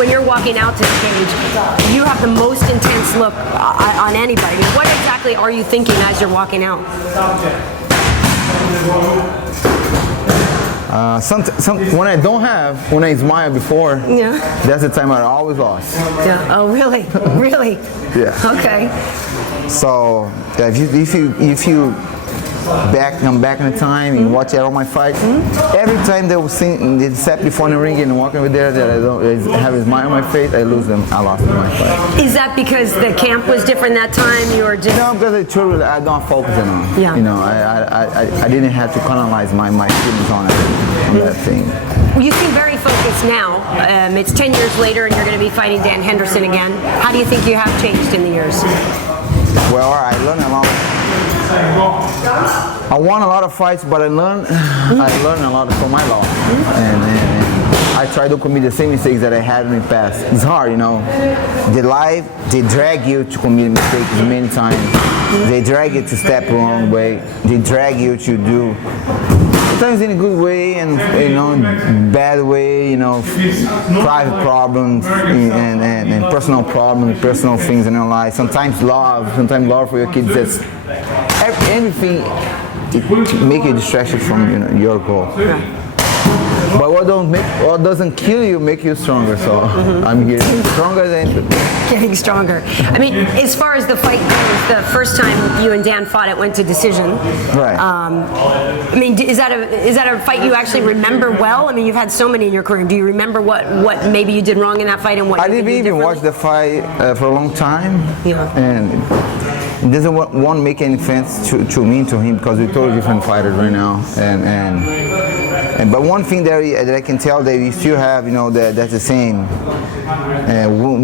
when you're walking out to the cage, you have the most intense look on anybody. What exactly are you thinking as you're walking out? When I don't have, when I smile before, that's the time I always lost. Yeah. Oh, really? Really? Yeah. Okay. So if you come back in the time and watch all my fights, every time they sat before the ring and walking over there that I don't have a smile on my face, I lose them. I lost my fight. Is that because the camp was different that time? You were just no, because I don't focus on. Yeah. You know, I didn't have to canalize my feelings on that thing. You seem very focused now. It's 10 years later, and you're going to be fighting Dan Henderson again. How do you think you have changed in the years? Well, I learned a lot. I won a lot of fights, but I learned a lot from my loss, and I try to commit the same mistakes that I had in the past. It's hard, you know. They drag you to commit mistakes many times. They drag you to step the wrong way. They drag you to do sometimes in a good way and bad way. You know, private problems and personal problems, personal things in your life. Sometimes love for your kids. That's everything to make a distraction from your goal. But what doesn't kill you make you stronger. So I'm getting stronger than getting stronger. I mean, as far as the fight goes, the first time you and Dan fought, it went to decision. Right. I mean, is that a fight you actually remember well? I mean, you've had so many in your career. Do you remember what maybe you did wrong in that fight and what? I didn't even watch the fight for a long time. Yeah. And it doesn't want to make any sense to me and to him because we're totally different fighters right now. But one thing that I can tell that we still have, that's the same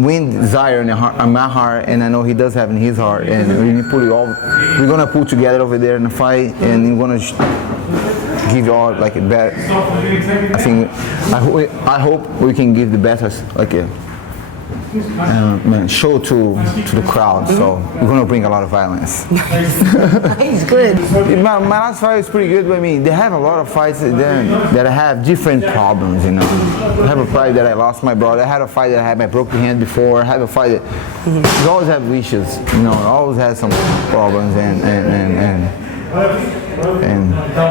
win desire in my heart, and I know he does have in his heart. And we're gonna pull together over there in the fight, and we're gonna give you all like a better. I hope we can give the best show to the crowd. So we're gonna bring a lot of violence. He's good. My last fight was pretty good. But I mean, they have a lot of fights that I have different problems. I have a fight that I lost my brother. I had a fight that I had my broken hand before. I have a fight that you always have issues. I always have some problems and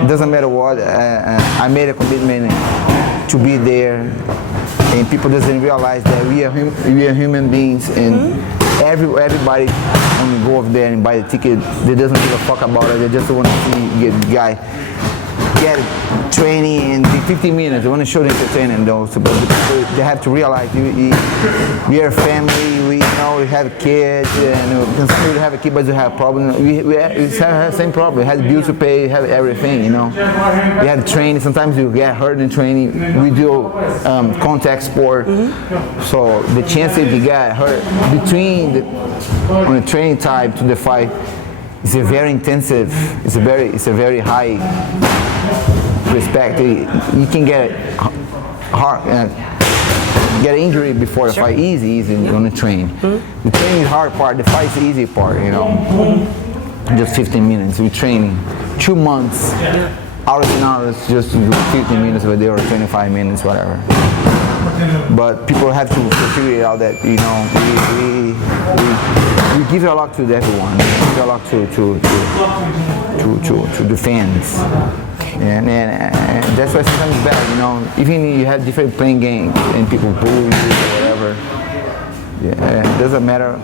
it doesn't matter what. I made a commitment to be there. And people doesn't realize that we are human beings, and everybody when you go over there and buy the ticket, they doesn't give a fuck about it. They just want to see the guy get training in 15 minutes. They want to show the entertainment though. So, but they have to realize we are a family. We have kids, and we have a kid, but we have problems. We have the same problem. We have bills to pay. We have everything. We have training. Sometimes you get hurt in training. We do contact sport, so the chance if you get hurt between on the training time to the fight is a very intensive. It's a very high respect. You can get get an injury before the fight. Easy on the training. The training is hard part. The fight is the easy part. Just 15 minutes. We training 2 months, hours and hours just to do 15 minutes over there or 25 minutes, whatever. But people have to figure out that we give a lot to everyone. We give a lot to the fans. And that's why sometimes it's bad, even you have different playing games and people boo you or whatever. It doesn't matter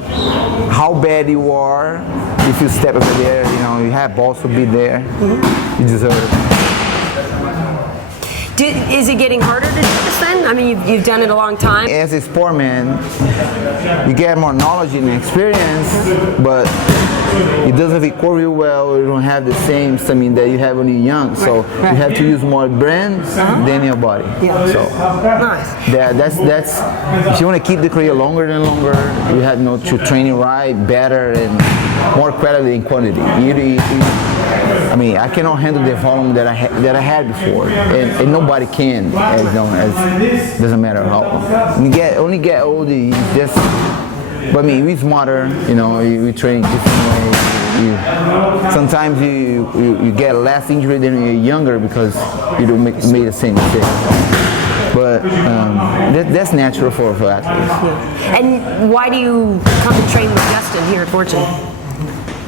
how bad you are. If you step over there, you have balls to be there. You deserve it. Is it getting harder to do this then? I mean, you've done it a long time. As a sportman, you get more knowledge and experience, but it doesn't equal you well. You don't have the same stamina that you have when you're young. So you have to use more brain than your body. Yeah. So nice. That's if you want to keep the career longer and longer, you have to train it right, better, and more quality and quantity. I mean, I cannot handle the volume that I had before, and nobody can. Doesn't matter how. When you get old, you just. But I mean, we're smarter. We train different ways. Sometimes you get less injury than when you're younger because you don't make the same mistake. But that's natural for athletes. Yeah. And why do you come and train with Justin here at Fortune?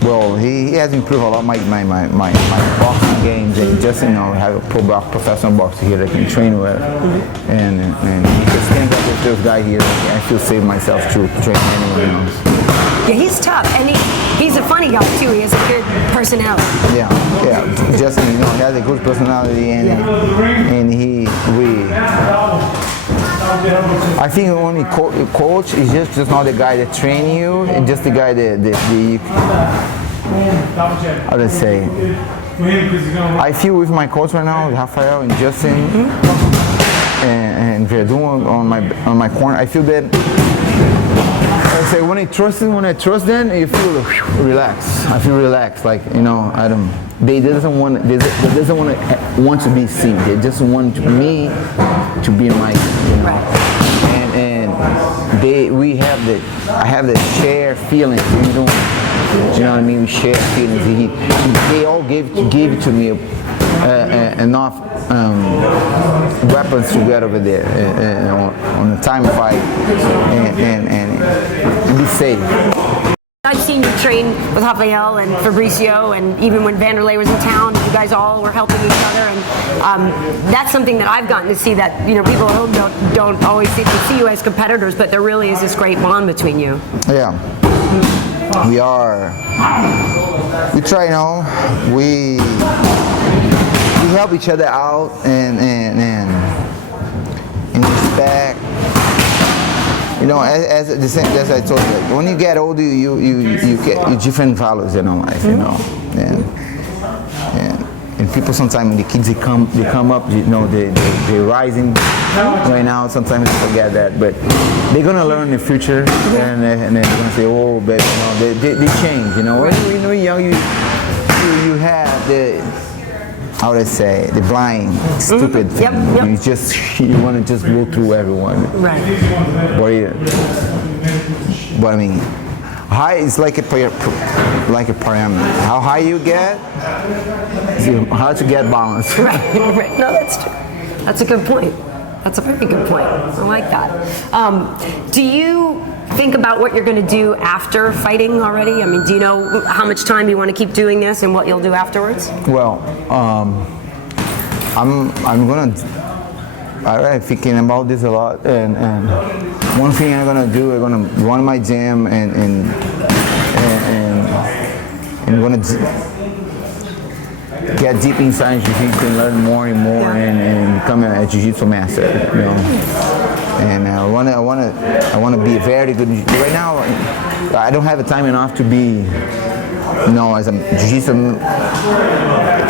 Well, he has improved a lot my boxing games, and just have a professional boxer here that I can train with, and just think up with this guy here, I feel safe myself to train anyone else. Yeah, he's tough, and he's a funny guy too. He has a good personality. Yeah. Justin, he has a good personality, and I think only coach is just not the guy that train you, it's just the guy that how to say. I feel with my coach right now, Rafael and Justin, and Verdun on my corner. I feel that. I say when I trust them, you feel relaxed. I feel relaxed, like I don't. They doesn't want to be seen. They just want me to be my, and I have the shared feelings. Do you know what I mean? We share feelings. They all gave it to me enough weapons to get over there on the time fight and be safe. I've seen you train with Rafael and Fabricio, and even when Vanderlei was in town, you guys all were helping each other, and that's something that I've gotten to see, that people at home don't always see you as competitors, but there really is this great bond between you. Yeah, we try we help each other out and respect. As I told you, when you get older, you get different values in life, and people sometimes, the kids they come up, they're rising right now. Sometimes they forget that, but they're gonna learn in the future, and they're gonna say, oh, but they change. When you're young, you have the. How would I say, the blind, stupid thing. Yep. You want to just go through everyone. Right. But I mean, high is like a pyramid. How high you get, it's hard to get balance. Right. No, that's true. That's a good point. That's a very good point. I like that. Do you think about what you're going to do after fighting already? I mean, do you know how much time you want to keep doing this and what you'll do afterwards? Well, I'm thinking about this a lot, and one thing I'm gonna do, I'm gonna run my gym and gonna get deep inside jiu-jitsu and learn more and more, and become a jiu-jitsu master. And I wanna be very good. Right now, I don't have the time enough to be, as a jiu-jitsu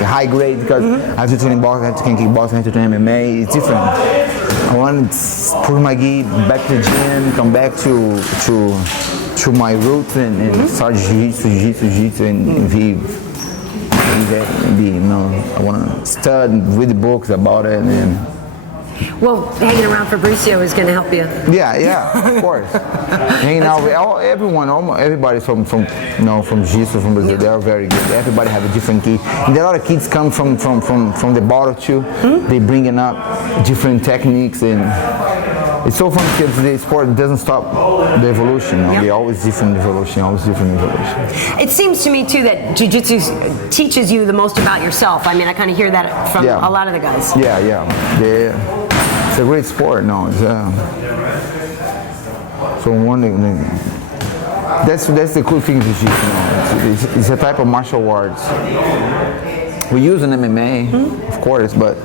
high grade, because I have to train boxing, I have to train kickboxing, I have to train MMA. It's different. I want to put my gi back to the gym, come back to my roots, and start jiu-jitsu, and I want to study, read the books about it, and. Well, hanging around Fabricio is going to help you. Yeah, of course. Hanging out with everybody from Jiu-Jitsu, from Brazil, they are very good. Everybody have a different key. And a lot of kids come from the bottom too. They bringing up different techniques, and it's so fun because the sport doesn't stop the evolution. They always different evolution, It seems to me too that Jiu-Jitsu teaches you the most about yourself. I mean, I kind of hear that from a lot of the guys. Yeah. It's a great sport. That's the cool thing with Jiu-Jitsu. It's a type of martial arts. We use in MMA, of course, but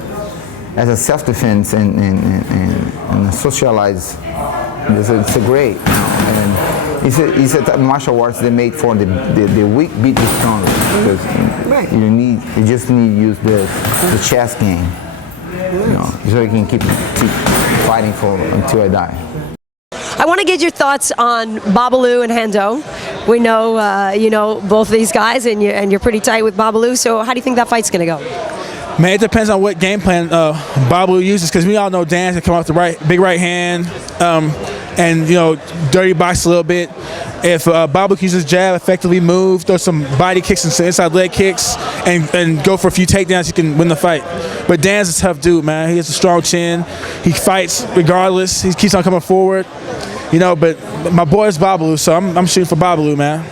as a self-defense and a socialized, it's a great. And it's a type of martial arts they made for the weak beat the strong, because you just need to use the chess game. So you can keep fighting until I die. I want to get your thoughts on Babalu and Hendo. We know, both of these guys, and you're pretty tight with Babalu. So how do you think that fight's going to go? Man, it depends on what game plan Babalu uses, because we all know Dan can come off the big right hand, and dirty box a little bit. If Babalu can use his jab, effectively move, throw some body kicks and some inside leg kicks, and go for a few takedowns, he can win the fight. But Dan's a tough dude, man. He has a strong chin. He fights regardless. He keeps on coming forward. You know, but my boy is Babalu, so I'm shooting for Babalu, man.